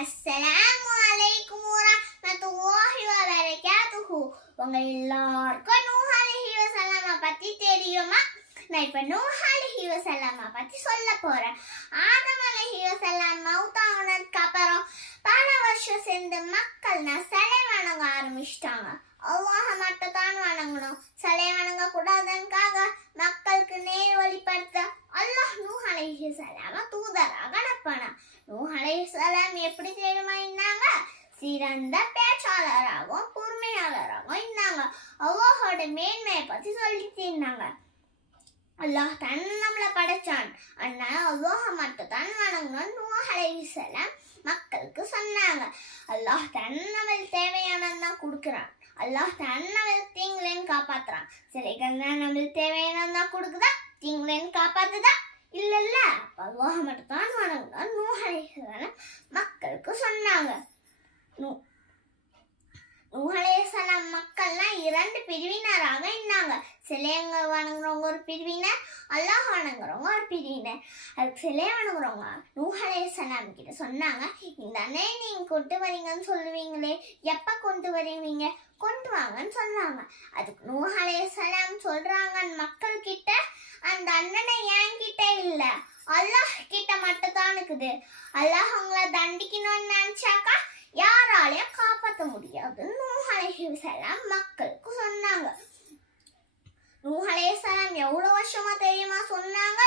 அஸ்ஸலாமு அலைக்கும் வரஹ்மத்துல்லாஹி வபரகாத்துஹு. உங்க எல்லாருக்கும் நூஹ் அலைஹி வஸல்லம் பத்தி தெரியுமா? நான் இப்ப நூஹ் அலைஹி வஸல்லம் பத்தி சொல்ல போறேன். ஆதம் அலைஹி வஸல்லம் மௌத்தானதுக்கு அப்புறம் பல வருஷம் சேர்ந்து மக்கள் சிலை வணங்க ஆரம்பிச்சிட்டாங்க. அல்லாஹ் மட்டும் தான் வணங்கணும், சிலை வணங்க கூடாதுக்காக மக்களுக்கு நேர் வழிபடுத்த அல்லாஹ் நூஹ் அலைஹி வஸல்லம் தூதராக அனுப்பினான். நூஹ் அலைஹி வஸல்லம் எப்படி தெரியுமா இருந்தாங்க? சிறந்த பேச்சாளராகவும் பொறுமையாளராகவும் இருந்தாங்க. அல்லாஹோட மேன்மையை பத்தி சொல்லிட்டு இருந்தாங்க. அல்லாஹ் தான் நம்மளை படைச்சான், அதனால அல்லாஹ் மட்டும் தான் வணங்கணும் நூஹ் அலைஹி வஸல்லம் மக்களுக்கு சொன்னாங்க. அல்லாஹ் தான் நம்மளுக்கு தேவையானதான் கொடுக்குறான். அல்லாஹ் தான் நம்மளுக்கு தீங்குலேன்னு காப்பாத்துறான். சிலைகள் தான் நம்மளுக்கு தேவையானதான் கொடுக்குதா, தீங்குலேன்னு காப்பாத்துதா? இல்ல, அல்லாஹ் மட்டும் தான் வணங்கணும் நூஹ் அலைஹி வஸல்லம் மக்களுக்கு சொன்னாங்க. நூஹ் அலைஹி வஸல்லம் மக்கள்லாம் இரண்டு பிரிவினராக இருந்தாங்க. சிலைங்க வணங்குறவங்க ஒரு பிரிவினர், அல்லாஹ் வணங்குறவங்க ஒரு பிரிவினர். அதுக்கு சிலை வணங்குறவங்க நூஹ் அலைஹி வஸல்லம் கிட்ட சொன்னாங்க, இந்த அண்ணன் நீங்க கொண்டு வரீங்கன்னு சொல்லுவீங்களே, எப்ப கொண்டு வருவீங்க, கொண்டு வாங்கன்னு சொன்னாங்க. அதுக்கு நூஹ் அலைஹி வஸல்லம் சொல்றாங்க, மக்கள் கிட்ட அந்த அண்ணனை என்கிட்ட இல்ல, அல்லாஹ் கிட்ட மட்டும் தான் இருக்குது. அல்லாஹ் உங்களை தண்டிக்கணும்னு நினைச்சாக்கா யாராலையும் காப்பாற்ற முடியாதுன்னு நூஹ் அலைஹி வஸல்லம் மக்களுக்கு சொன்னாங்க. நூஹ் அலைஹி வஸல்லம் எவ்வளவு வருஷமா தெரியுமா சொன்னாங்க?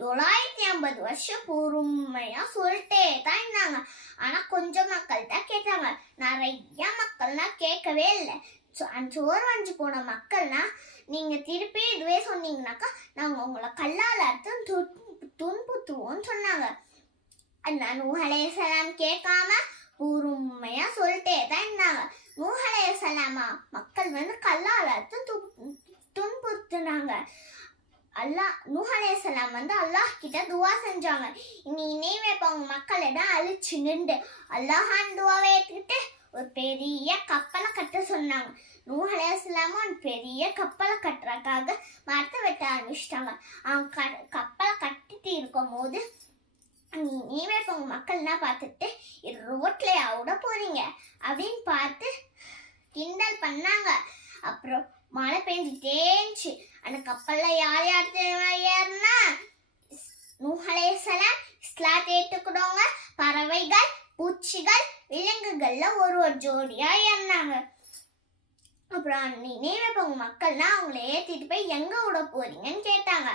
950 வருஷம் பொறுமையா சொல்லிட்டே தான் இருந்தாங்க. ஆனா கொஞ்சம் மக்கள் தான் கேட்டாங்க, நிறைய மக்கள்னா கேட்கவே இல்லை. சோர்வடைஞ்சு போன மக்கள்னா நீங்க திருப்பி இதுவே சொன்னீங்கன்னாக்கா நாங்க உங்களை கல்லால் அறுத்து துன்புத்துவோம்னு சொன்னாங்க. நூஹ் அலைஹி வஸல்லம் கேட்காம பொறுமையா சொல்லிட்டே தான் இருந்தாங்க. நூஹ் அலைஹி வஸல்லம் மக்கள் கல்லால் அறுத்து துன்புறுத்துனாங்க. நூஹ் அலைஹி வஸல்லம் அல்லாஹ் கிட்ட துவா செஞ்சாங்க, இனிமே இப்ப உங்க மக்களிடம் அழிச்சு நின்று அல்லாஹான் துவாவை ஏற்றுக்கிட்டு ஒரு பெரிய கப்பலை கட்ட சொன்னாங்க. நூஹ் அலைஹி வஸல்லம் ஒரு பெரிய கப்பலை கட்டுறதுக்காக மரத்தை வெட்ட ஆரம்பிச்சிட்டாங்க. அவங்க கப்பலை கட்டிட்டு இருக்கும் போது, நீவே இப்போ உங்க மக்கள்னா பார்த்துட்டு ரோட்ல விட போறீங்க அப்படின்னு பார்த்து கிண்டல் பண்ணாங்க. அப்புறம் மழை பெஞ்சிட்டேச்சு. அந்த கப்பல்ல யார் யார் ஏறினா நூஹ் அலைஹி வஸல்லம் இஸ்லாத்தை ஏற்றுக்கிறவங்க, பறவைகள், பூச்சிகள், விலங்குகள்ல ஒரு ஜோடியா ஏறினாங்க. அப்புறம் நினைவு உங்க மக்கள்னா அவங்கள ஏத்திட்டு போய் எங்க விட போறீங்கன்னு கேட்டாங்க.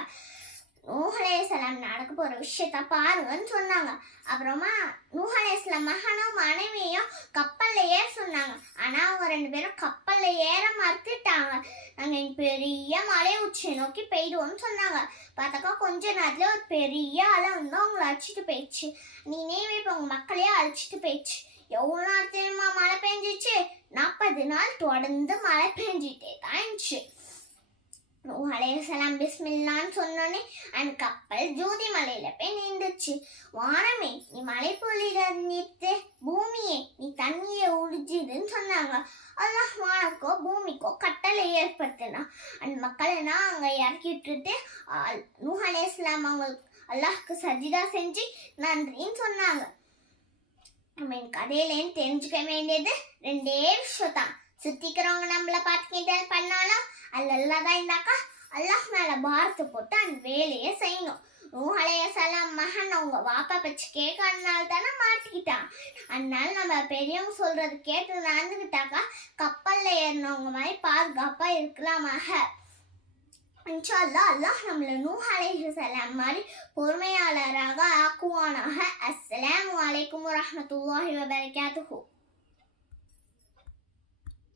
நூஹ் அலைஹி வஸல்லம் நடக்க போற விஷயத்த பாருங்கன்னு சொன்னாங்க. அப்புறமா நூஹ் அலைஹி வஸல்லம் மகனும் மனைவியும் கப்பல்ல ஏற சொன்னாங்க. ஆனா அவங்க ரெண்டு பேரும் கப்பல்ல ஏற மறுத்துட்டாங்க. நாங்க பெரிய மலை உச்சியை நோக்கி போயிடுவோம்னு சொன்னாங்க. பார்த்தாக்கா கொஞ்ச நேரத்துல ஒரு பெரிய அலை அவங்களை அழிச்சிட்டு போயிடுச்சு. நீனேவே இப்ப உங்க மக்களையே அழிச்சிட்டு போயிடுச்சு. எவ்வளவு நாள் தெரியுமா மழை பெஞ்சிச்சு? 40 நாள் தொடர்ந்து மழை பெஞ்சிட்டே தான் இருந்துச்சு. நூஹ் அலைஹி வஸல்லம் பிஸ்மில்லான்னு சொன்னோன்னே அந்த கப்பல் ஜோதி மலையில போய் நின்றுச்சு. வானமே நீ மழை பொழியில நிறுத்து, பூமியே நீ தண்ணியை உழிஞ்சிதுன்னு சொன்னாங்க. அல்லாஹ் வானக்கோ பூமிக்கோ கட்டளை ஏற்படுத்தினா அந்த மக்களை அங்க இறக்கி விட்டுட்டு நூஹ் அலைஹி வஸல்லம் அவங்களுக்கு அல்லாஹ்க்கு சஜிதா செஞ்சு நன்றின்னு சொன்னாங்க. நம்ம கதையிலேன்னு தெரிஞ்சுக்க வேண்டியது ரெண்டே விஷயம் தான். சுத்திக்கிறவங்க நம்மள பார்த்து கிண்டல் பண்ணாலும் அல்லதான் இருந்தாக்கா அல்லாஹ் மேல பாரத்தை போட்டு அந்த வேலையை செய்யணும். நூஹ் அலைஹி வஸல்லம் மகன் அவங்க வாப்பா பச்சு கேட்கறதுனால தானே மாட்டிக்கிட்டான். அதனால நம்ம பெரியவங்க சொல்றது கேட்டு நடந்துக்கிட்டாக்கா கப்பல்ல ஏறினவங்க மாதிரி பாதுகாப்பா இருக்கலாமாக. இன்ஷா அல்லாஹ் அல்லாஹ் நம்மள நூஹ் அலைஹி வஸல்லம் மாதிரி பொறுமையாளராக ஆக்குவானாக. அஸ்ஸலாமு அலைக்கும் வரஹ்மத்துல்லாஹி வபரகாத்துஹு.